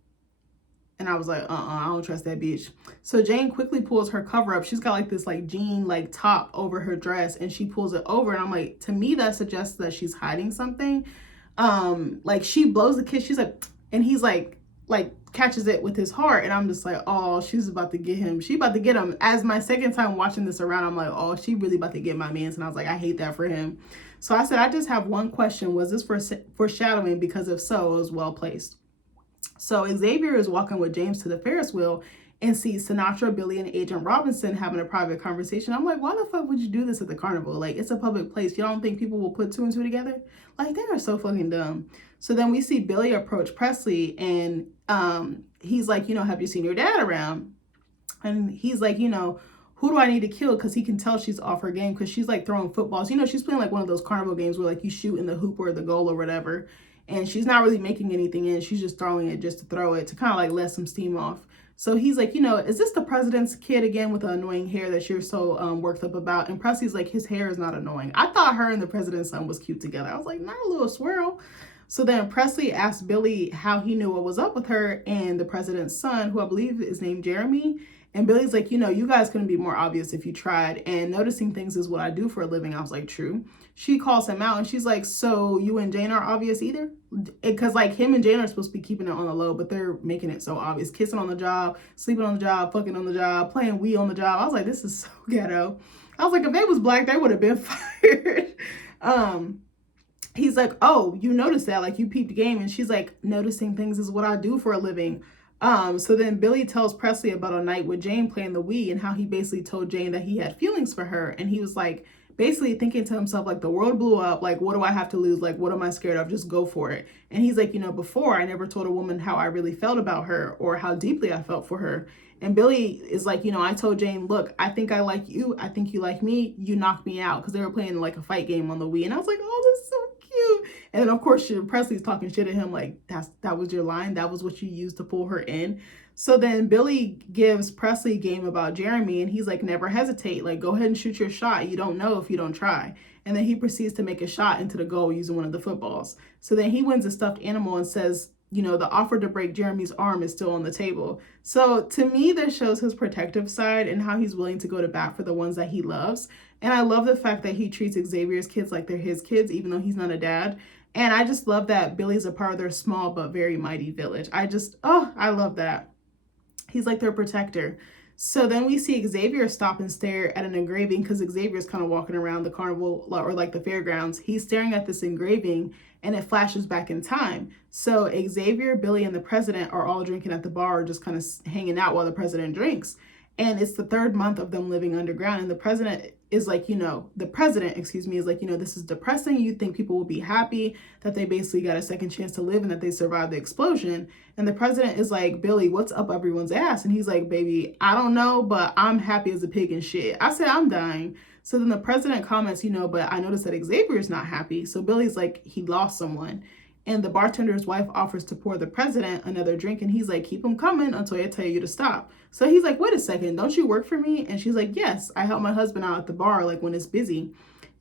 and I was like, I don't trust that bitch. So Jane quickly pulls her cover up. She's got like this like jean like top over her dress and she pulls it over. And I'm like, to me, that suggests that she's hiding something. Like she blows the kiss. She's like, and he's like catches it with his heart. And I'm just like, oh, she's about to get him. She about to get him. As my second time watching this around, I'm like, oh, she really about to get my mans. And I was like, I hate that for him. So I said, I just have one question. Was this foreshadowing? Because if so, it was well placed. So Xavier is walking with James to the Ferris wheel and sees Sinatra, Billy, and Agent Robinson having a private conversation. I'm like, why the fuck would you do this at the carnival? Like, it's a public place. You don't think people will put two and two together? Like, they are so fucking dumb. So then we see Billy approach Presley and he's like, have you seen your dad around? And he's like, who do I need to kill? Because he can tell she's off her game because she's like throwing footballs. She's playing like one of those carnival games where like you shoot in the hoop or the goal or whatever. And she's not really making anything in. She's just throwing it just to throw it to kind of like let some steam off. So he's like, is this the president's kid again with the annoying hair that you're so worked up about? And Presley's like, his hair is not annoying. I thought her and the president's son was cute together. I was like, not a little swirl. So then Presley asked Billy how he knew what was up with her and the president's son, who I believe is named Jeremy. And Billy's like, you guys couldn't be more obvious if you tried. And noticing things is what I do for a living. I was like, true. She calls him out and she's like, so you and Jane aren't obvious either? Because like him and Jane are supposed to be keeping it on the low, but they're making it so obvious. Kissing on the job, sleeping on the job, fucking on the job, playing Wii on the job. I was like, this is so ghetto. I was like, if they was black, they would have been fired. He's like, oh, you noticed that, like you peeped the game. And she's like, noticing things is what I do for a living. So then Billy tells Presley about a night with Jane playing the Wii and how he basically told Jane that he had feelings for her. And he was like, basically thinking to himself, like, the world blew up. Like, what do I have to lose? Like, what am I scared of? Just go for it. And he's like, before I never told a woman how I really felt about her or how deeply I felt for her. And Billy is like, I told Jane, look, I think I like you. I think you like me. You knocked me out, because they were playing like a fight game on the Wii. And I was like, oh, this is so cute. And then, of course, Presley's talking shit at him like, that was your line. That was what you used to pull her in. So then Billy gives Presley a game about Jeremy, and he's like, never hesitate. Like, go ahead and shoot your shot. You don't know if you don't try. And then he proceeds to make a shot into the goal using one of the footballs. So then he wins a stuffed animal and says, the offer to break Jeremy's arm is still on the table. So to me, this shows his protective side and how he's willing to go to bat for the ones that he loves. And I love the fact that he treats Xavier's kids like they're his kids, even though he's not a dad. And I just love that Billy's a part of their small but very mighty village. I love that. He's like their protector. So then we see Xavier stop and stare at an engraving, because Xavier's kind of walking around the carnival or like the fairgrounds. He's staring at this engraving, and it flashes back in time. So Xavier, Billy, and the president are all drinking at the bar, just kind of hanging out while the president drinks. And it's the third month of them living underground. And the president is like, is like, this is depressing. You think people will be happy that they basically got a second chance to live and that they survived the explosion. And the president is like, Billy, what's up everyone's ass? And he's like, baby, I don't know, but I'm happy as a pig and shit. I said, I'm dying. So then the president comments, but I noticed that Xavier's not happy. So Billy's like, he lost someone. And the bartender's wife offers to pour the president another drink. And he's like, keep them coming until I tell you to stop. So he's like, wait a second, don't you work for me? And she's like, yes, I help my husband out at the bar, like when it's busy.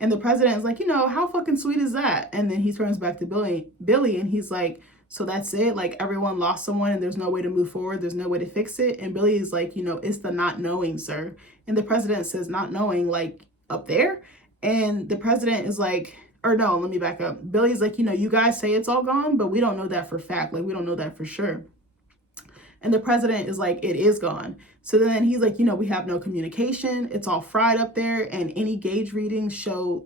And the president is like, how fucking sweet is that? And then he turns back to Billy, and he's like, so that's it? Like, everyone lost someone and there's no way to move forward. There's no way to fix it. And Billy is like, it's the not knowing, sir. And the president says, not knowing, like up there? And the president is like, or no, let me back up. Billy's like, you guys say it's all gone, but we don't know that for fact. Like, we don't know that for sure. And the president is like, it is gone. So then he's like, we have no communication. It's all fried up there. And any gauge readings show,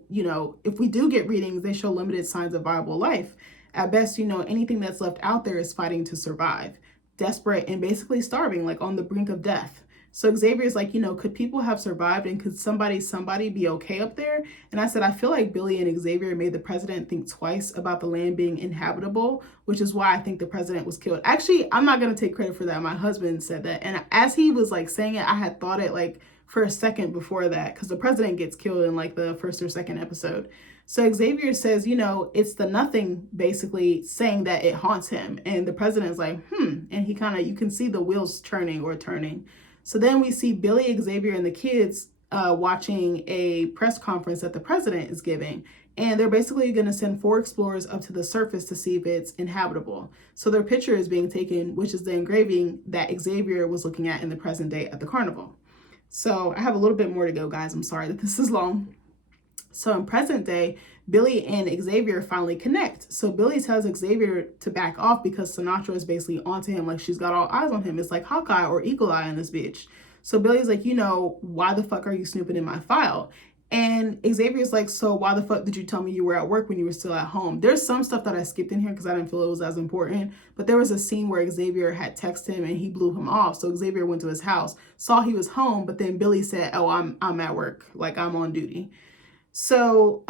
if we do get readings, they show limited signs of viable life. At best, anything that's left out there is fighting to survive, desperate and basically starving, like on the brink of death. So Xavier's like, could people have survived, and could somebody be okay up there? And I said, I feel like Billy and Xavier made the president think twice about the land being inhabitable, which is why I think the president was killed. Actually, I'm not going to take credit for that. My husband said that. And as he was like saying it, I had thought it like for a second before that, because the president gets killed in like the first or second episode. So Xavier says, it's the nothing basically saying that it haunts him. And the president's like, and he you can see the wheels turning. So then we see Billy, Xavier, and the kids watching a press conference that the president is giving. And they're basically going to send 4 explorers up to the surface to see if it's inhabitable. So their picture is being taken, which is the engraving that Xavier was looking at in the present day at the carnival. So I have a little bit more to go, guys. I'm sorry that this is long. So in present day, Billy and Xavier finally connect. So Billy tells Xavier to back off because Sinatra is basically onto him. Like, she's got all eyes on him. It's like Hawkeye or Eagle Eye in this bitch. So Billy's like, why the fuck are you snooping in my file? And Xavier's like, so why the fuck did you tell me you were at work when you were still at home? There's some stuff that I skipped in here because I didn't feel it was as important. But there was a scene where Xavier had texted him and he blew him off. So Xavier went to his house, saw he was home, but then Billy said, oh, I'm at work. Like, I'm on duty. So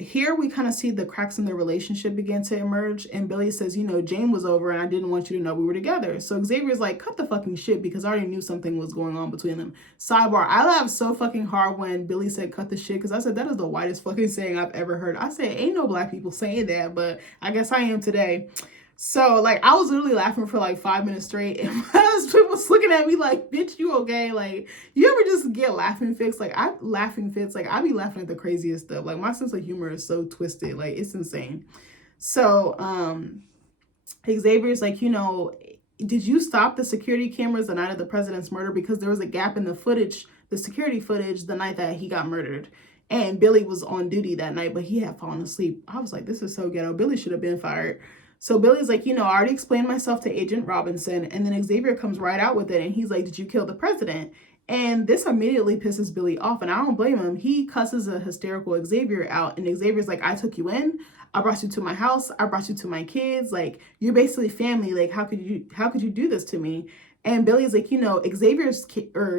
here we kind of see the cracks in their relationship begin to emerge. And Billy says, Jane was over and I didn't want you to know we were together. So Xavier's like, cut the fucking shit, because I already knew something was going on between them. Sidebar, I laughed so fucking hard when Billy said cut the shit, because I said that is the whitest fucking saying I've ever heard. I said, ain't no black people saying that, but I guess I am today. So, like, I was literally laughing for like 5 minutes straight, and my husband was looking at me like, bitch, you okay? Like, you ever just get laughing fits? Like, I be laughing at the craziest stuff. Like, my sense of humor is so twisted. Like, it's insane. So, Xavier's like, did you stop the security cameras the night of the president's murder? Because there was a gap in the footage, the security footage, the night that he got murdered. And Billy was on duty that night, but he had fallen asleep. I was like, this is so ghetto. Billy should have been fired. So Billy's like, I already explained myself to Agent Robinson. And then Xavier comes right out with it. And he's like, did you kill the president? And this immediately pisses Billy off. And I don't blame him. He cusses a hysterical Xavier out. And Xavier's like, I took you in. I brought you to my house. I brought you to my kids. Like, you're basically family. Like, how could you do this to me? And Billy's like, Xavier's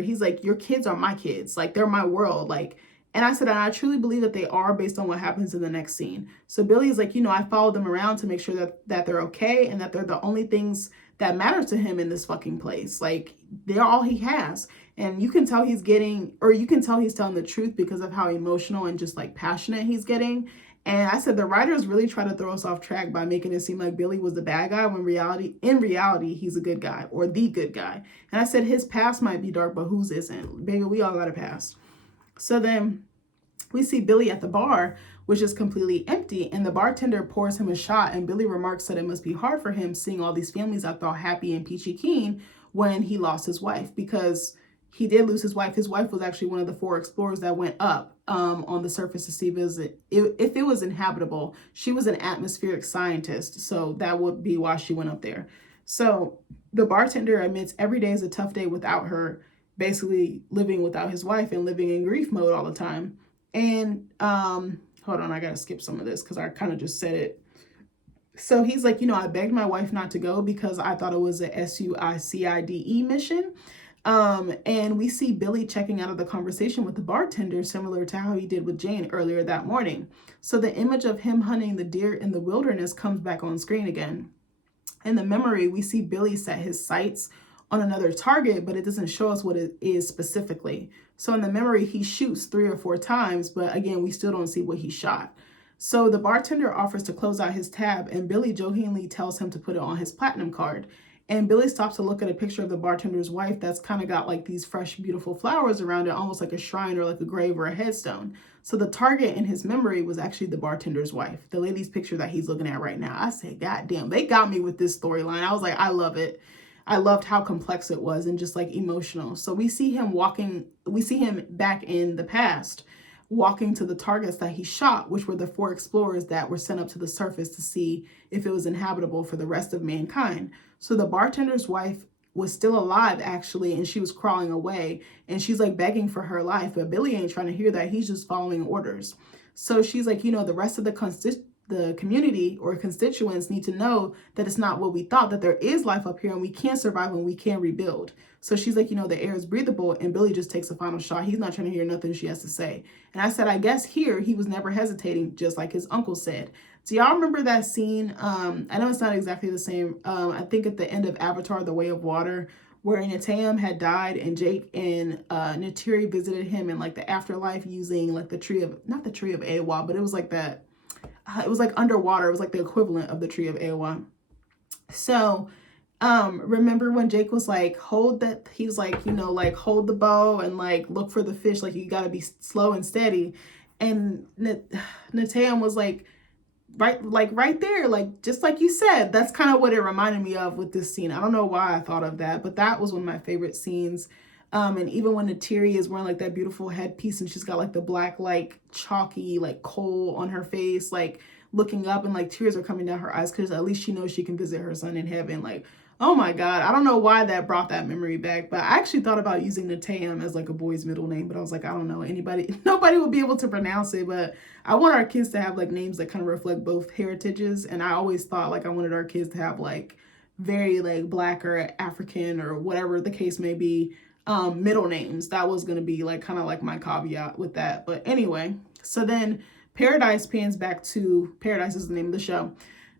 he's like, your kids are my kids. Like, they're my world. Like, And I said, and I truly believe that they are based on what happens in the next scene. So Billy's like, I followed them around to make sure that they're okay and that they're the only things that matter to him in this fucking place. Like, they're all he has. And you can tell he's telling the truth because of how emotional and just like passionate he's getting. And I said, the writers really try to throw us off track by making it seem like Billy was the bad guy when in reality, he's a good guy or the good guy. And I said, his past might be dark, but whose isn't? Baby, we all got a past. So then we see Billy at the bar, which is completely empty, and the bartender pours him a shot, and Billy remarks that it must be hard for him seeing all these families act all happy and peachy keen when he lost his wife, because he did lose his wife. His wife was actually one of the 4 explorers that went up on the surface to see if it was inhabitable. She was an atmospheric scientist, so that would be why she went up there. So the bartender admits every day is a tough day without her, basically living without his wife and living in grief mode all the time. And hold on, I gotta skip some of this because I kind of just said it. So he's like, I begged my wife not to go because I thought it was a SUICIDE mission. And we see Billy checking out of the conversation with the bartender, similar to how he did with Jane earlier that morning. So the image of him hunting the deer in the wilderness comes back on screen again. In the memory, we see Billy set his sights on another target, but it doesn't show us what it is specifically. So in the memory, he shoots 3 or 4 times, but again, we still don't see what he shot. So the bartender offers to close out his tab, and Billy jokingly tells him to put it on his platinum card. And Billy stops to look at a picture of the bartender's wife that's kind of got like these fresh, beautiful flowers around it, almost like a shrine or like a grave or a headstone. So the target in his memory was actually the bartender's wife, the lady's picture that he's looking at right now. I said, God damn, they got me with this storyline. I was like, I love it. I loved how complex it was and just like emotional. So we see him back in the past, walking to the targets that he shot, which were the 4 explorers that were sent up to the surface to see if it was inhabitable for the rest of mankind. So the bartender's wife was still alive, actually, and she was crawling away, and she's like begging for her life, but Billy ain't trying to hear that. He's just following orders. So she's like, the rest of the community or constituents need to know that it's not what we thought, that there is life up here and we can survive and we can rebuild. So she's like, the air is breathable, and Billy just takes a final shot. He's not trying to hear nothing she has to say. And I said, I guess here he was never hesitating, just like his uncle said. Do y'all remember that scene? I know it's not exactly the same. I think at the end of Avatar, The Way of Water, where Neteyam had died and Jake and Neytiri visited him in like the afterlife using like not the tree of Awa, but it was like that. It was like underwater. It was like the equivalent of the tree of Awa. So remember when Jake was like, hold that, he was like, like hold the bow and like look for the fish, like you got to be slow and steady. And Neteyam was like, right there, like just like you said. That's kind of what it reminded me of with this scene. I don't know why I thought of that, but that was one of my favorite scenes. And even when Neytiri is wearing like that beautiful headpiece and she's got like the black, like chalky, like coal on her face, like looking up and like tears are coming down her eyes because at least she knows she can visit her son in heaven. Like, oh my God, I don't know why that brought that memory back, but I actually thought about using Neteyam as like a boy's middle name, but I was like, I don't know, nobody will be able to pronounce it, but I want our kids to have like names that kind of reflect both heritages. And I always thought like I wanted our kids to have like very like Black or African or whatever the case may be, middle names. That was going to be like kind of like my caveat with that. But anyway, so then Paradise is the name of the show,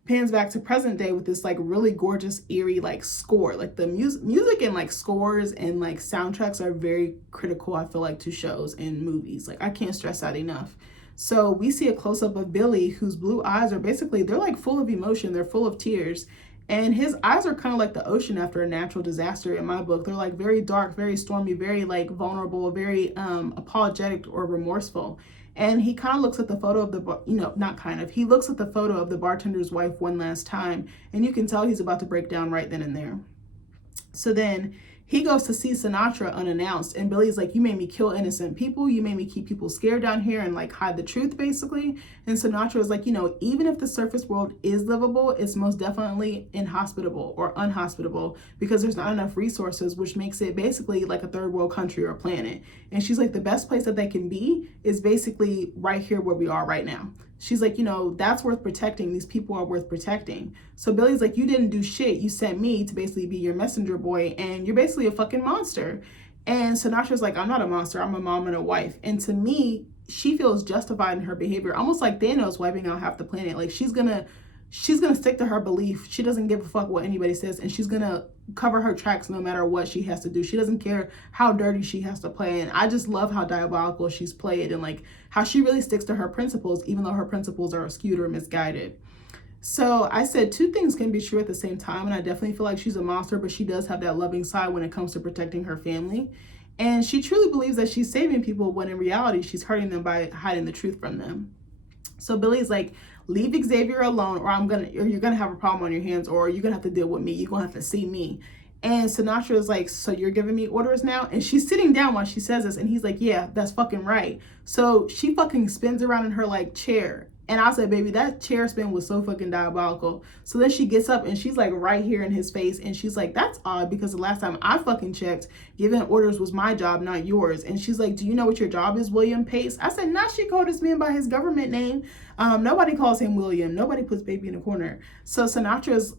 pans back to present day with this like really gorgeous, eerie like score. Like the music and like scores and like soundtracks are very critical, I feel like, to shows and movies. Like I can't stress that enough. So we see a close-up of Billy, whose blue eyes are basically, they're like full of emotion. They're full of tears. And his eyes are kind of like the ocean after a natural disaster in my book. They're like very dark, very stormy, very like vulnerable, very apologetic or remorseful. And he kind of looks at the photo of he looks at the photo of the bartender's wife one last time. And you can tell he's about to break down right then and there. So then he goes to see Sinatra unannounced, and Billy's like, you made me kill innocent people. You made me keep people scared down here and like hide the truth, basically. And Sinatra is like, even if the surface world is livable, it's most definitely inhospitable or unhospitable because there's not enough resources, which makes it basically like a third world country or planet. And she's like, the best place that they can be is basically right here where we are right now. She's like, that's worth protecting. These people are worth protecting. So Billy's like, you didn't do shit. You sent me to basically be your messenger boy, and you're basically a fucking monster. And Sinatra's like, I'm not a monster. I'm a mom and a wife. And to me, she feels justified in her behavior, almost like Thanos wiping out half the planet. Like she's gonna stick to her belief. She doesn't give a fuck what anybody says, and she's gonna cover her tracks no matter what she has to do. She doesn't care how dirty she has to play. And I just love how diabolical she's played, and like how she really sticks to her principles, even though her principles are skewed or misguided. So I said two things can be true at the same time, and I definitely feel like she's a monster, but she does have that loving side when it comes to protecting her family. And she truly believes that she's saving people when in reality she's hurting them by hiding the truth from them. So Billy's like, leave Xavier alone, or you're gonna have a problem on your hands, or you're gonna have to deal with me. You're gonna have to see me. And Sinatra is like, so you're giving me orders now? And she's sitting down while she says this, and he's like, yeah, that's fucking right. So she fucking spins around in her like chair. And I said, baby, that chair spin was so fucking diabolical. So then she gets up and she's like right here in his face. And she's like, that's odd, because the last time I fucking checked, giving orders was my job, not yours. And she's like, do you know what your job is, William Pace? I said, nah, she called this man by his government name. Nobody calls him William. Nobody puts baby in the corner. So Sinatra's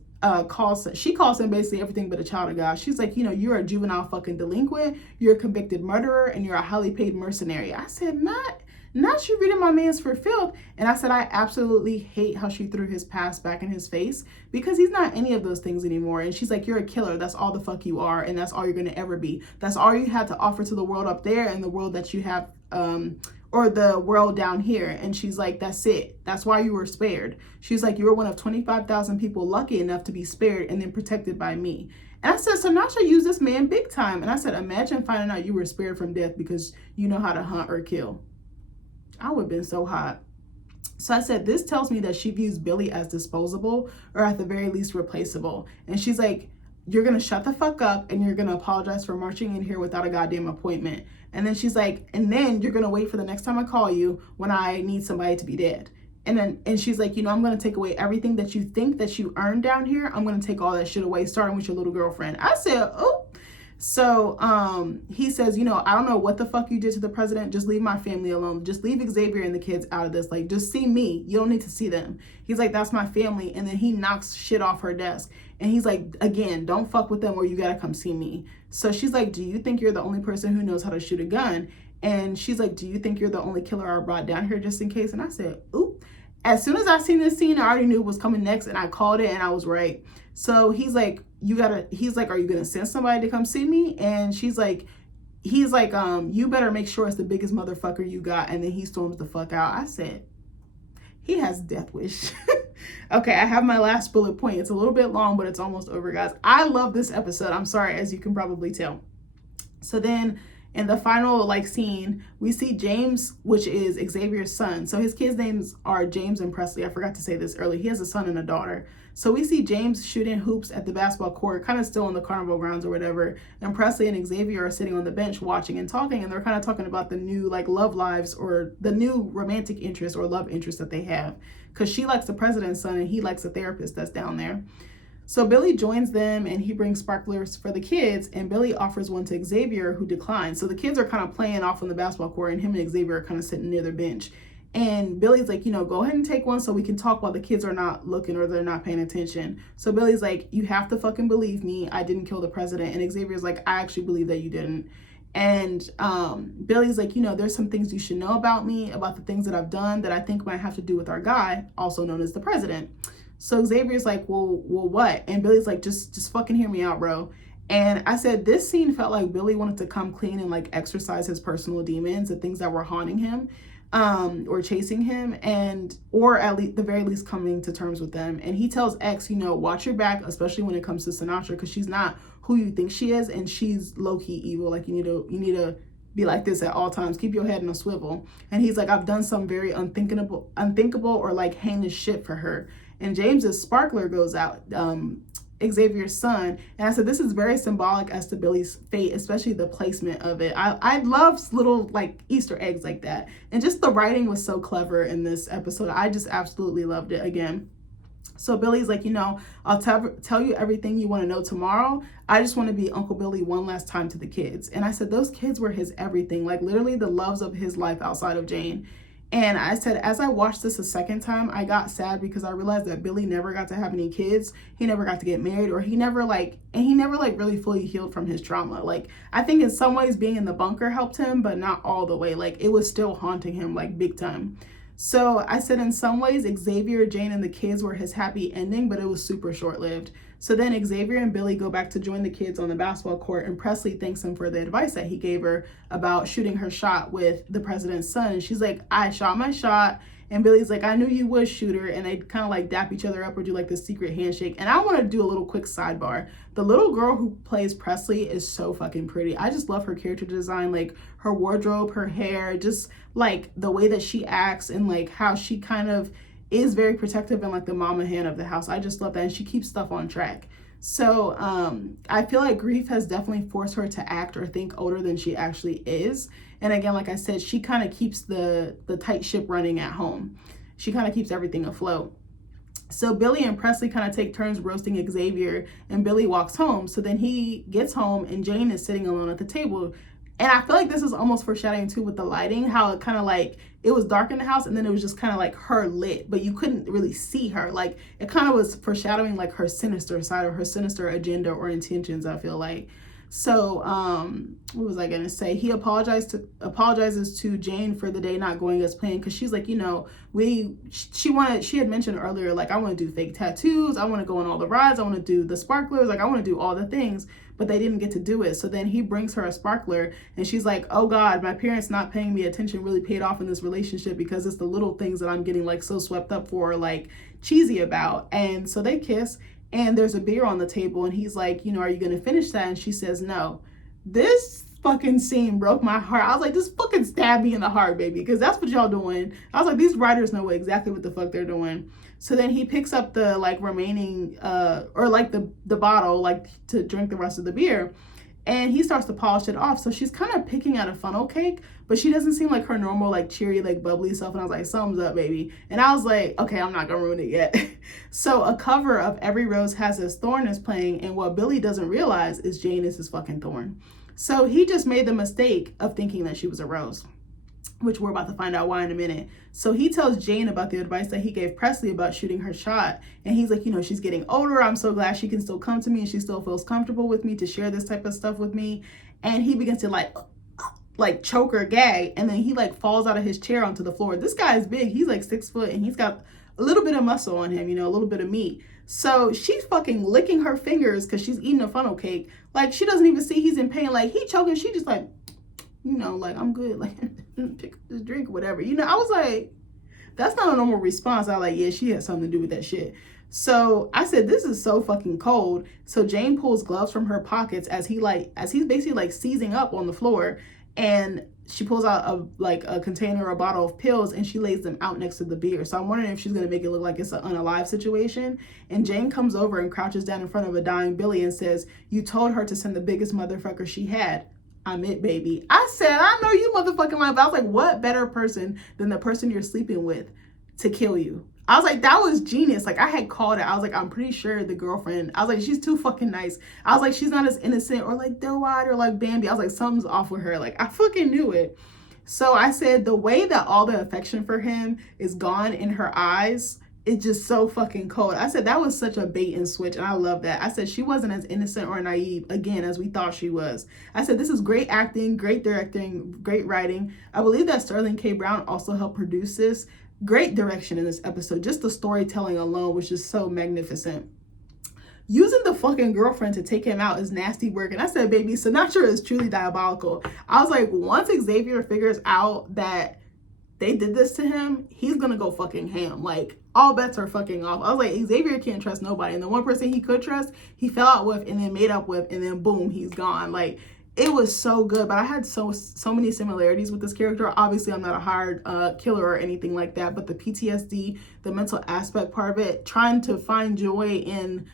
she calls him basically everything but a child of God. She's like, you're a juvenile fucking delinquent, you're a convicted murderer, and you're a highly paid mercenary. I said, not you reading my man's for filth. And I said, I absolutely hate how she threw his past back in his face, because he's not any of those things anymore. And she's like, you're a killer. That's all the fuck you are. And that's all you're going to ever be. That's all you have to offer to the world up there and the world that you have, or the world down here. And she's like, that's it. That's why you were spared. She's like, you were one of 25,000 people lucky enough to be spared and then protected by me. And I said, Sinatra used this man big time. And I said, imagine finding out you were spared from death because you know how to hunt or kill. I would have been so hot. So I said, this tells me that she views Billy as disposable, or at the very least replaceable. And she's like, you're going to shut the fuck up and you're going to apologize for marching in here without a goddamn appointment. And then she's like, and then you're going to wait for the next time I call you when I need somebody to be dead. And she's like, I'm going to take away everything that you think that you earned down here. I'm going to take all that shit away, starting with your little girlfriend. I said, oh. So he says, I don't know what the fuck you did to the president. Just leave my family alone. Just leave Xavier and the kids out of this. Like, just see me. You don't need to see them. He's like, that's my family. And then he knocks shit off her desk. And he's like, again, don't fuck with them or you got to come see me. So she's like, do you think you're the only person who knows how to shoot a gun? And she's like, do you think you're the only killer I brought down here just in case? And I said, oop. As soon as I seen this scene, I already knew what was coming next, and I called it, and I was right. So he's like, are you gonna send somebody to come see me? And he's like, you better make sure it's the biggest motherfucker you got. And then he storms the fuck out. I said, he has death wish. Okay, I have my last bullet point. It's a little bit long, but it's almost over, guys. I love this episode. I'm sorry, as you can probably tell. So then in the final scene, we see James, which is Xavier's son. So his kids' names are James and Presley. I forgot to say this earlier. He has a son and a daughter. So we see James shooting hoops at the basketball court, kind of still on the carnival grounds or whatever. And Presley and Xavier are sitting on the bench watching and talking. And they're kind of talking about the new love lives, or the new romantic interest or love interest that they have. Because she likes the president's son and he likes a therapist that's down there. So Billy joins them and he brings sparklers for the kids, and Billy offers one to Xavier, who declines. So the kids are kind of playing off on the basketball court, and him and Xavier are kind of sitting near their bench. And Billy's like, go ahead and take one so we can talk while the kids are not looking or they're not paying attention. So Billy's like, you have to fucking believe me. I didn't kill the president. And Xavier's like, I actually believe that you didn't. And Billy's like, there's some things you should know about me, about the things that I've done that I think might have to do with our guy, also known as the president. So Xavier's like, well, what? And Billy's like, just fucking hear me out, bro. And I said, this scene felt like Billy wanted to come clean and exercise his personal demons, the things that were haunting him, or chasing him, or at least the very least coming to terms with them. And he tells X, watch your back, especially when it comes to Sinatra, because she's not who you think she is, and she's low-key evil. You need to be like this at all times. Keep your head in a swivel. And he's like, I've done some very unthinkable or heinous shit for her. And James's sparkler goes out, Xavier's son. And I said, this is very symbolic as to Billy's fate, especially the placement of it. I love little Easter eggs like that. And just the writing was so clever in this episode. I just absolutely loved it again. So Billy's like, I'll tell you everything you want to know tomorrow. I just want to be Uncle Billy one last time to the kids. And I said, those kids were his everything, literally the loves of his life outside of Jane. And I said, as I watched this a second time, I got sad because I realized that Billy never got to have any kids. He never got to get married, or he never really fully healed from his trauma. Like, I think in some ways being in the bunker helped him, but not all the way. Like, it was still haunting him, like, big time. So I said in some ways, Xavier, Jane, and the kids were his happy ending, but it was super short-lived. So then Xavier and Billy go back to join the kids on the basketball court, and Presley thanks him for the advice that he gave her about shooting her shot with the president's son. And she's like, I shot my shot. And Billy's like, I knew you would, shooter. And they kind of like dap each other up or do like this secret handshake. And I want to do a little quick sidebar. The little girl who plays Presley is so fucking pretty. I just love her character design, like her wardrobe, her hair, just like the way that she acts, and like how she kind of is very protective and like the mama hen of the house. I just love that. And she keeps stuff on track. So I feel like grief has definitely forced her to act or think older than she actually is. And again, like I said, she kind of keeps the tight ship running at home. She kind of keeps everything afloat. So Billy and Presley kind of take turns roasting Xavier, and Billy walks home. So then he gets home and Jane is sitting alone at the table. And I feel like this is almost foreshadowing too with the lighting, how it kind of like, it was dark in the house and then it was just kind of like her lit, but you couldn't really see her. Like, it kind of was foreshadowing like her sinister side or her sinister agenda or intentions, I feel like. So what was I gonna say? He apologizes to Jane for the day not going as planned, because she's like, you know, she had mentioned earlier, like, I want to do fake tattoos, I want to go on all the rides, I want to do the sparklers, like I want to do all the things, but they didn't get to do it. So then he brings her a sparkler and she's like, oh God, my parents not paying me attention really paid off in this relationship, because it's the little things that I'm getting like so swept up for, like cheesy about. And so they kiss. And there's a beer on the table, and he's like, you know, are you going to finish that? And she says, no. This fucking scene broke my heart. I was like, this fucking stabbed me in the heart, baby, because that's what y'all doing. I was like, these writers know exactly what the fuck they're doing. So then he picks up the like remaining, or like the bottle, like to drink the rest of the beer. And he starts to polish it off. So she's kind of picking at a funnel cake, but she doesn't seem like her normal, like cheery, like bubbly self. And I was like, something's up, baby. And I was like, okay, I'm not gonna ruin it yet. So a cover of Every Rose Has Its Thorn is playing. And what Billy doesn't realize is Jane is his fucking thorn. So he just made the mistake of thinking that she was a rose, which we're about to find out why in a minute. So he tells Jane about the advice that he gave Presley about shooting her shot. And he's like, you know, she's getting older. I'm so glad she can still come to me and she still feels comfortable with me to share this type of stuff with me. And he begins to like choke or gag. And then he like falls out of his chair onto the floor. This guy is big. He's like 6 foot and he's got a little bit of muscle on him, you know, a little bit of meat. So she's fucking licking her fingers because she's eating a funnel cake. Like, she doesn't even see he's in pain. Like, he choking. She just like, you know, like, I'm good. Like, pick up this drink or whatever. You know, I was like, that's not a normal response. I was like, yeah, she had something to do with that shit. So I said, this is so fucking cold. So Jane pulls gloves from her pockets as he's basically like seizing up on the floor. And she pulls out a container or a bottle of pills and she lays them out next to the beer. So I'm wondering if she's going to make it look like it's an unalive situation. And Jane comes over and crouches down in front of a dying Billy and says, you told her to send the biggest motherfucker she had. I'm it, baby. I said, I know you motherfucking lying. But I was like, what better person than the person you're sleeping with to kill you? I was like, that was genius. Like, I had called it. I was like, I'm pretty sure the girlfriend, I was like, she's too fucking nice. I was like, she's not as innocent or like doe-eyed or like Bambi. I was like, something's off with her. Like, I fucking knew it. So I said, the way that all the affection for him is gone in her eyes, it's just so fucking cold. I said, that was such a bait and switch, and I love that. I said, she wasn't as innocent or naive, again, as we thought she was. I said, this is great acting, great directing, great writing. I believe that Sterling K. Brown also helped produce this. Great direction in this episode. Just the storytelling alone was just so magnificent. Using the fucking girlfriend to take him out is nasty work. And I said, baby, Sinatra is truly diabolical. I was like, once Xavier figures out that they did this to him, he's gonna go fucking ham. Like, all bets are fucking off. I was like, Xavier can't trust nobody. And the one person he could trust, he fell out with and then made up with, and then boom, he's gone. Like, it was so good. But I had so many similarities with this character. Obviously, I'm not a hired killer or anything like that, but the PTSD, the mental aspect part of it, trying to find joy in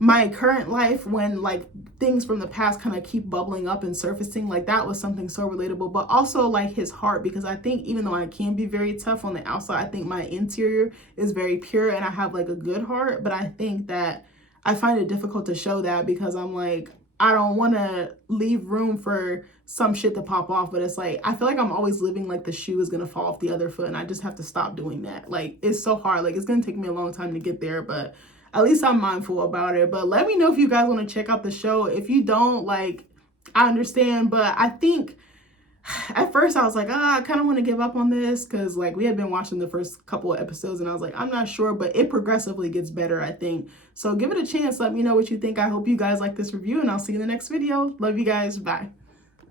my current life when like things from the past kind of keep bubbling up and surfacing, like that was something so relatable. But also like his heart, because I think even though I can be very tough on the outside, I think my interior is very pure and I have like a good heart. But I think that I find it difficult to show that because I'm like, I don't want to leave room for some shit to pop off, but it's like I feel like I'm always living like the shoe is gonna fall off the other foot, and I just have to stop doing that. Like, it's so hard. Like, it's gonna take me a long time to get there, but at least I'm mindful about it. But let me know if you guys want to check out the show. If you don't, like, I understand, but I think at first I was like, I kind of want to give up on this, because like we had been watching the first couple of episodes and I was like, I'm not sure, but it progressively gets better, I think. So give it a chance. Let me know what you think. I hope you guys like this review, and I'll see you in the next video. Love you guys. Bye.